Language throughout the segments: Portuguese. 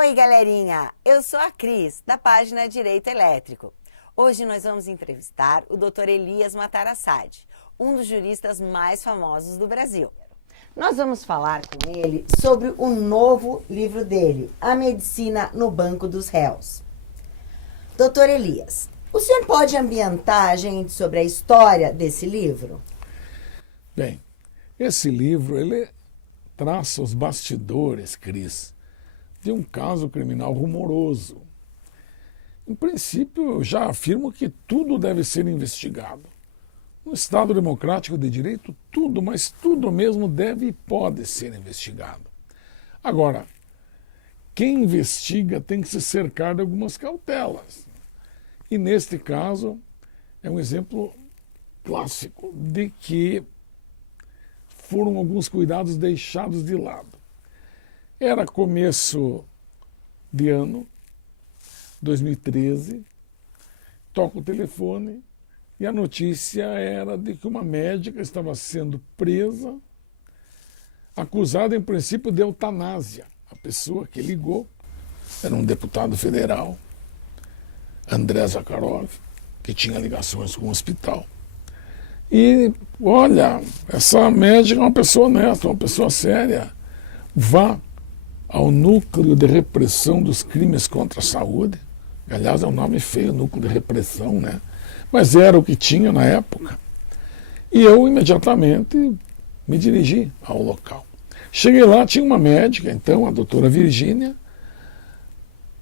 Oi, galerinha! Eu sou a Cris, da página Direito Elétrico. Hoje nós vamos entrevistar o Dr. Elias Matarassade, um dos juristas mais famosos do Brasil. Nós vamos falar com ele sobre o novo livro dele, A Medicina no Banco dos Réus. Dr. Elias, o senhor pode ambientar a gente sobre a história desse livro? Bem, esse livro, ele traça os bastidores, Cris, de um caso criminal rumoroso. Em princípio, eu já afirmo que tudo deve ser investigado. No Estado democrático de direito, tudo, mas tudo mesmo deve e pode ser investigado. Agora, quem investiga tem que se cercar de algumas cautelas. E neste caso, é um exemplo clássico de que foram alguns cuidados deixados de lado. Era começo de ano, 2013, toca o telefone e a notícia era de que uma médica estava sendo presa, acusada em princípio de eutanásia. A pessoa que ligou era um deputado federal, André Zakharov, que tinha ligações com o hospital. E, olha, essa médica é uma pessoa honesta, uma pessoa séria. Vá ao Núcleo de Repressão dos Crimes contra a Saúde. Aliás, é um nome feio, Núcleo de Repressão, né? Mas era o que tinha na época. E eu imediatamente me dirigi ao local. Cheguei lá, tinha uma médica, então, a doutora Virgínia,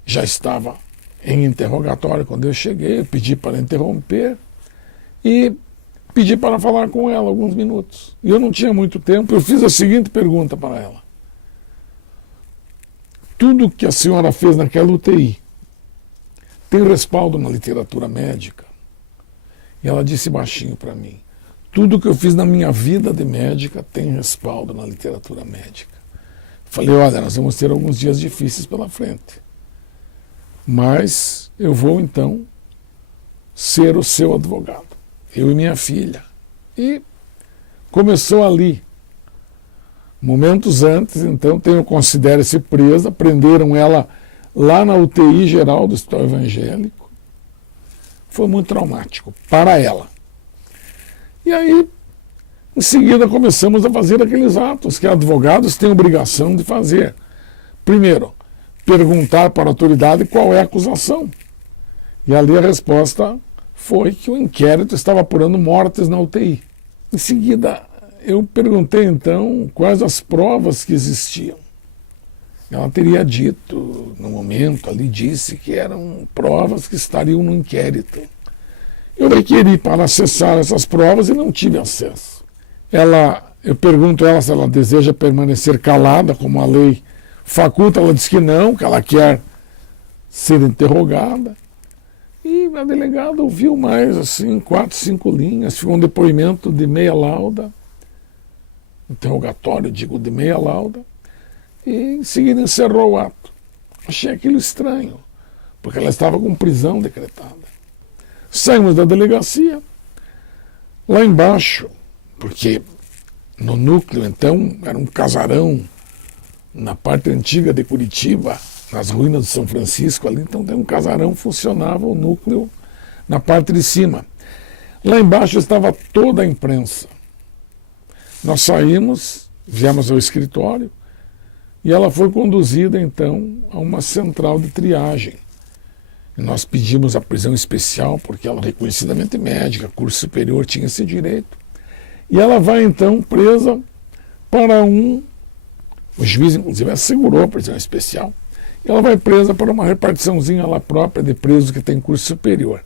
já estava em interrogatório quando eu cheguei, eu pedi para interromper e pedi para falar com ela alguns minutos. E eu não tinha muito tempo, eu fiz a seguinte pergunta para ela. Tudo que a senhora fez naquela UTI tem respaldo na literatura médica? E ela disse baixinho para mim, tudo que eu fiz na minha vida de médica tem respaldo na literatura médica. Falei, olha, nós vamos ter alguns dias difíceis pela frente. Mas eu vou, então, ser o seu advogado, eu e minha filha. E começou ali. Momentos antes, então, considera-se presa, prenderam ela lá na UTI geral do Hospital Evangélico. Foi muito traumático para ela. E aí, em seguida, começamos a fazer aqueles atos que advogados têm obrigação de fazer. Primeiro, perguntar para a autoridade qual é a acusação. E ali a resposta foi que o inquérito estava apurando mortes na UTI. Em seguida, eu perguntei então quais as provas que existiam. Ela teria dito, no momento ali, disse que eram provas que estariam no inquérito. Eu requeri para acessar essas provas e não tive acesso. Eu pergunto a ela se ela deseja permanecer calada, como a lei faculta, ela diz que não, que ela quer ser interrogada. E a delegada ouviu mais, assim, 4, 5 linhas, ficou um depoimento de meia lauda, interrogatório, digo, de meia lauda, e em seguida encerrou o ato. Achei aquilo estranho, porque ela estava com prisão decretada. Saímos da delegacia, lá embaixo, porque no núcleo, então, era um casarão, na parte antiga de Curitiba, nas ruínas de São Francisco, ali, então tem um casarão, funcionava o núcleo na parte de cima. Lá embaixo estava toda a imprensa. Nós saímos, viemos ao escritório, e ela foi conduzida, então, a uma central de triagem. E nós pedimos a prisão especial, porque ela é reconhecidamente médica, curso superior, tinha esse direito. E ela vai, então, presa para o juiz, inclusive, assegurou a prisão especial. E ela vai presa para uma repartiçãozinha lá própria de presos que tem curso superior.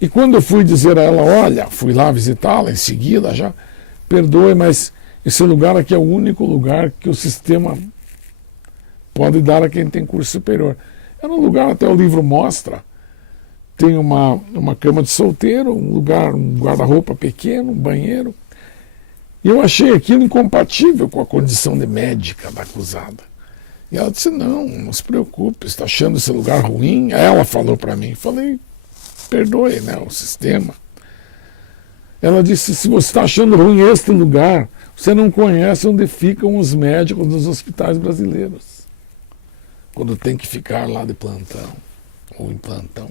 E quando eu fui dizer a ela, olha, fui lá visitá-la em seguida já, perdoe, mas esse lugar aqui é o único lugar que o sistema pode dar a quem tem curso superior. Era um lugar, até o livro mostra, tem uma cama de solteiro, um guarda-roupa pequeno, um banheiro. E eu achei aquilo incompatível com a condição de médica da acusada. E ela disse, não se preocupe, está achando esse lugar ruim? Ela falou para mim, falei, perdoe, né, o sistema. Ela disse, se você está achando ruim este lugar, você não conhece onde ficam os médicos dos hospitais brasileiros. quando tem que ficar lá de plantão, ou em plantão.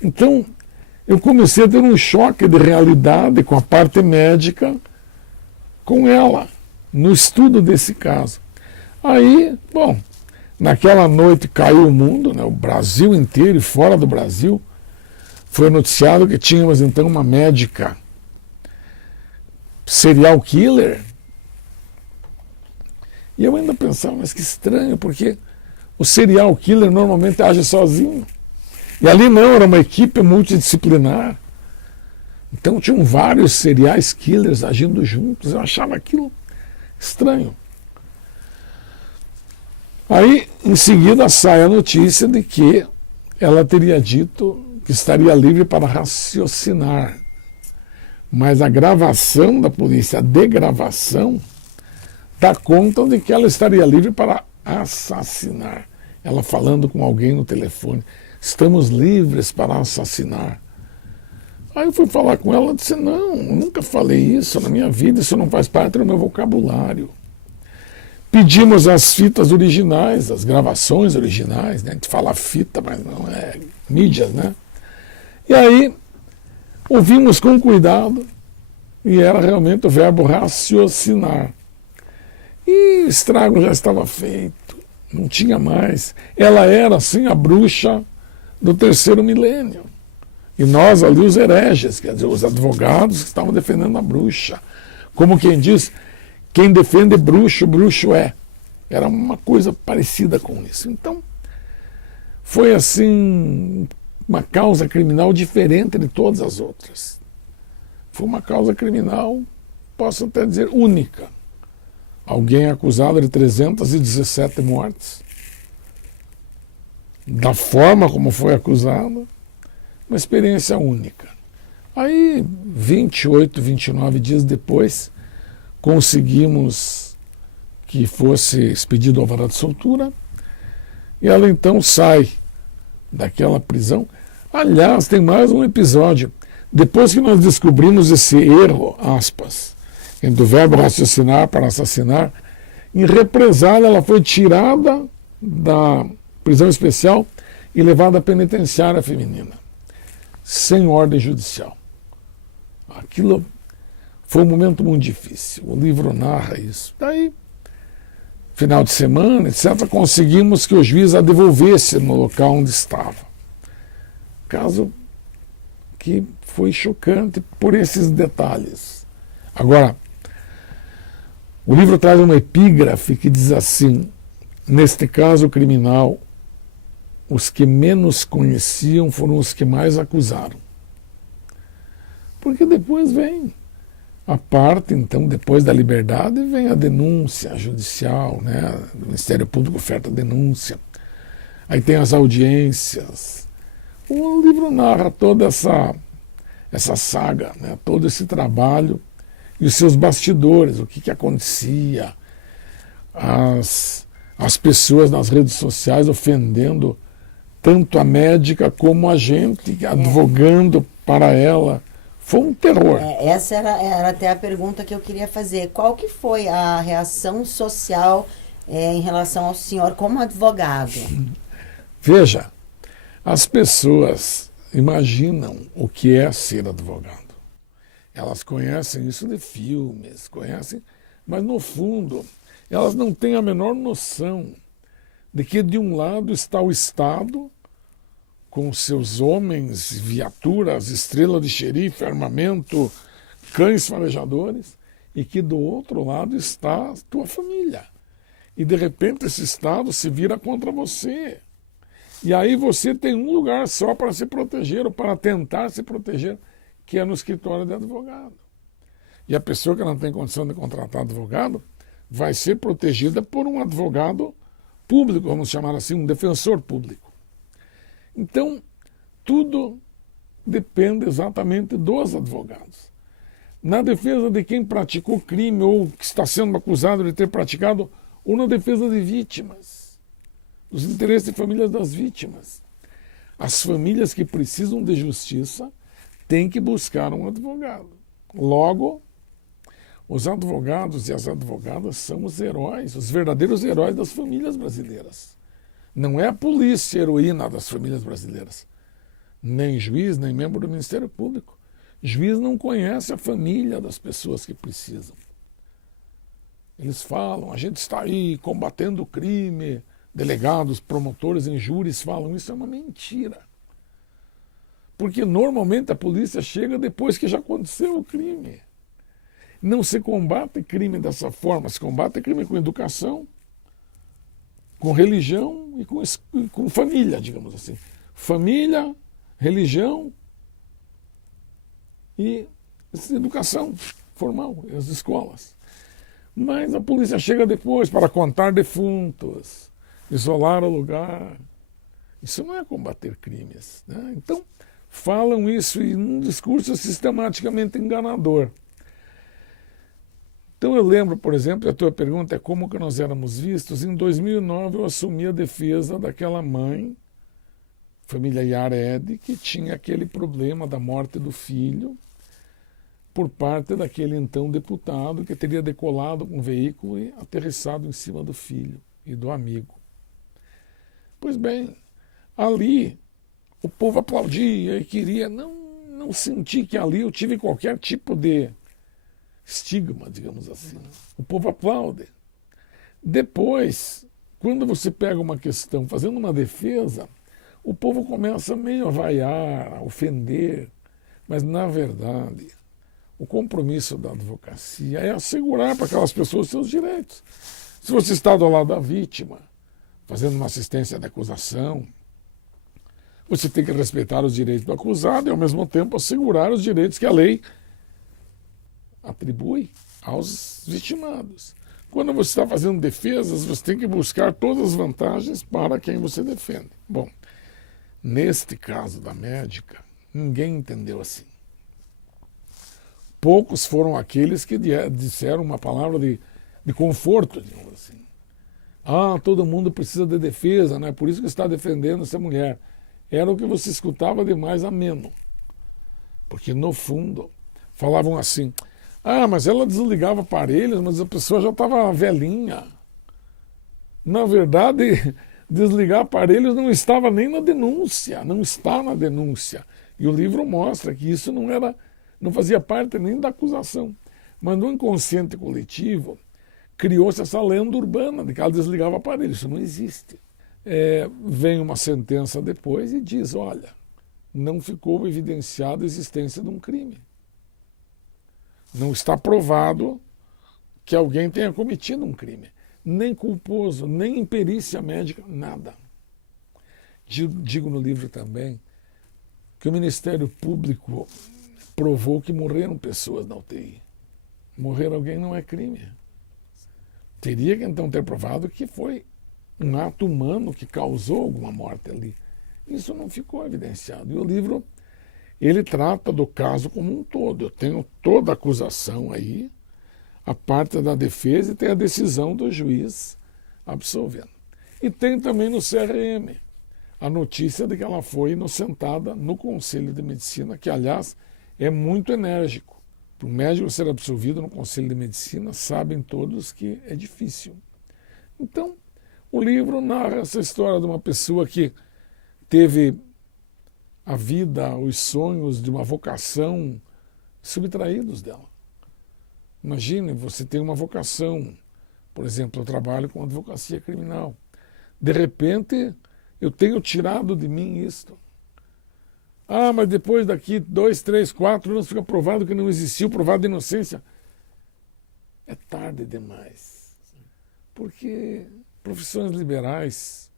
Então, eu comecei a ter um choque de realidade com a parte médica, com ela, no estudo desse caso. Aí, bom, naquela noite caiu o mundo, né, o Brasil inteiro e fora do Brasil, foi noticiado que tínhamos então uma médica serial killer. E eu ainda pensava, mas que estranho, porque o serial killer normalmente age sozinho. E ali não, era uma equipe multidisciplinar. Então tinham vários serial killers agindo juntos. Eu achava aquilo estranho. Aí, em seguida, sai a notícia de que ela teria dito que estaria livre para raciocinar. Mas a gravação da polícia, a degravação, dá conta de que ela estaria livre para assassinar. Ela falando com alguém no telefone. Estamos livres para assassinar. Aí eu fui falar com ela e disse, não, eu nunca falei isso na minha vida, isso não faz parte do meu vocabulário. Pedimos as fitas originais, as gravações originais, né? A gente fala fita, mas não é mídias, né? E aí ouvimos com cuidado e era realmente o verbo raciocinar. E o estrago já estava feito, não tinha mais. Ela era, assim, a bruxa do terceiro milênio. E nós ali os hereges, quer dizer, os advogados que estavam defendendo a bruxa. Como quem diz, quem defende bruxo, bruxo é. Era uma coisa parecida com isso. Então, foi assim, uma causa criminal diferente de todas as outras. Foi uma causa criminal, posso até dizer, única. Alguém acusado de 317 mortes. Da forma como foi acusado, uma experiência única. Aí, 28, 29 dias depois, conseguimos que fosse expedido o alvará de soltura, e ela então sai daquela prisão. Aliás, tem mais um episódio. Depois que nós descobrimos esse erro, aspas, do verbo raciocinar para assassinar, em represália ela foi tirada da prisão especial e levada à penitenciária feminina, sem ordem judicial. Aquilo foi um momento muito difícil. O livro narra isso. Daí, final de semana, etc., conseguimos que o juiz a devolvesse no local onde estava. Caso que foi chocante por esses detalhes. Agora, o livro traz uma epígrafe que diz assim, neste caso criminal, os que menos conheciam foram os que mais acusaram. Porque depois vem a parte, então, depois da liberdade, vem a denúncia judicial, né? O Ministério Público oferta a denúncia. Aí tem as audiências. O livro narra toda essa saga, né? Todo esse trabalho e os seus bastidores, o que acontecia, as pessoas nas redes sociais ofendendo tanto a médica como a gente, advogando para ela. Foi um terror. Essa era até a pergunta que eu queria fazer. Qual que foi a reação social em relação ao senhor como advogado? Veja, as pessoas imaginam o que é ser advogado. Elas conhecem isso de filmes, conhecem, mas no fundo elas não têm a menor noção de que de um lado está o Estado, com seus homens, viaturas, estrela de xerife, armamento, cães farejadores, e que do outro lado está a tua família. E de repente esse Estado se vira contra você. E aí você tem um lugar só para se proteger, ou para tentar se proteger, que é no escritório de advogado. E a pessoa que não tem condição de contratar advogado vai ser protegida por um advogado público, vamos chamar assim, um defensor público. Então, tudo depende exatamente dos advogados. Na defesa de quem praticou crime ou que está sendo acusado de ter praticado, ou na defesa de vítimas, dos interesses de famílias das vítimas. As famílias que precisam de justiça têm que buscar um advogado. Logo, os advogados e as advogadas são os heróis, os verdadeiros heróis das famílias brasileiras. Não é a polícia heroína das famílias brasileiras. Nem juiz, nem membro do Ministério Público. Juiz não conhece a família das pessoas que precisam. Eles falam, a gente está aí combatendo o crime. Delegados, promotores em júris falam, isso é uma mentira. Porque normalmente a polícia chega depois que já aconteceu o crime. Não se combate crime dessa forma, se combate crime com educação, com religião e com família, digamos assim. Família, religião e educação formal, as escolas. Mas a polícia chega depois para contar defuntos, isolar o lugar. Isso não é combater crimes, né? Então, falam isso em um discurso sistematicamente enganador. Então eu lembro, por exemplo, a tua pergunta é como que nós éramos vistos. Em 2009 eu assumi a defesa daquela mãe, família Yared, que tinha aquele problema da morte do filho por parte daquele então deputado que teria decolado com um veículo e aterrissado em cima do filho e do amigo. Pois bem, ali o povo aplaudia e queria, não senti que ali eu tive qualquer tipo de estigma, digamos assim. O povo aplaude. Depois, quando você pega uma questão fazendo uma defesa, o povo começa meio a vaiar, a ofender, mas na verdade o compromisso da advocacia é assegurar para aquelas pessoas seus direitos. Se você está do lado da vítima, fazendo uma assistência de acusação, você tem que respeitar os direitos do acusado e ao mesmo tempo assegurar os direitos que a lei atribui aos vitimados. Quando você está fazendo defesas, você tem que buscar todas as vantagens para quem você defende. Bom, neste caso da médica, ninguém entendeu assim. Poucos foram aqueles que disseram uma palavra de conforto, digamos assim. Ah, todo mundo precisa de defesa, né? Por isso que está defendendo essa mulher. Era o que você escutava de mais ameno. Porque, no fundo, falavam assim, ah, mas ela desligava aparelhos, mas a pessoa já estava velhinha. Na verdade, desligar aparelhos não estava nem na denúncia, não está na denúncia. E o livro mostra que isso não fazia parte nem da acusação. Mas no inconsciente coletivo, criou-se essa lenda urbana de que ela desligava aparelhos. Isso não existe. Vem uma sentença depois e diz, olha, não ficou evidenciada a existência de um crime. Não está provado que alguém tenha cometido um crime. Nem culposo, nem em perícia médica, nada. Digo no livro também que o Ministério Público provou que morreram pessoas na UTI. Morrer alguém não é crime. Teria que então ter provado que foi um ato humano que causou alguma morte ali. Isso não ficou evidenciado. E o livro, ele trata do caso como um todo. Eu tenho toda a acusação aí, a parte da defesa e tem a decisão do juiz absolvendo. E tem também no CRM a notícia de que ela foi inocentada no Conselho de Medicina, que, aliás, é muito enérgico. Para o médico ser absolvido no Conselho de Medicina, sabem todos que é difícil. Então, o livro narra essa história de uma pessoa que teve a vida, os sonhos de uma vocação subtraídos dela. Imagine, você tem uma vocação, por exemplo, eu trabalho com advocacia criminal. De repente, eu tenho tirado de mim isto. Ah, mas depois daqui 2, 3, 4 anos fica provado que não existiu, provado de inocência. É tarde demais. Porque profissões liberais,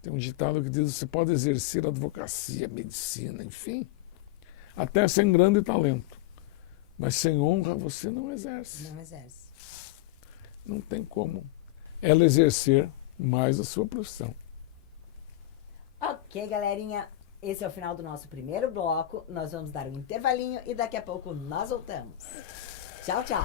tem um ditado que diz que você pode exercer advocacia, medicina, enfim, até sem grande talento. Mas sem honra você não exerce. Não exerce. Não tem como ela exercer mais a sua profissão. Ok, galerinha. Esse é o final do nosso primeiro bloco. Nós vamos dar um intervalinho e daqui a pouco nós voltamos. Tchau, tchau.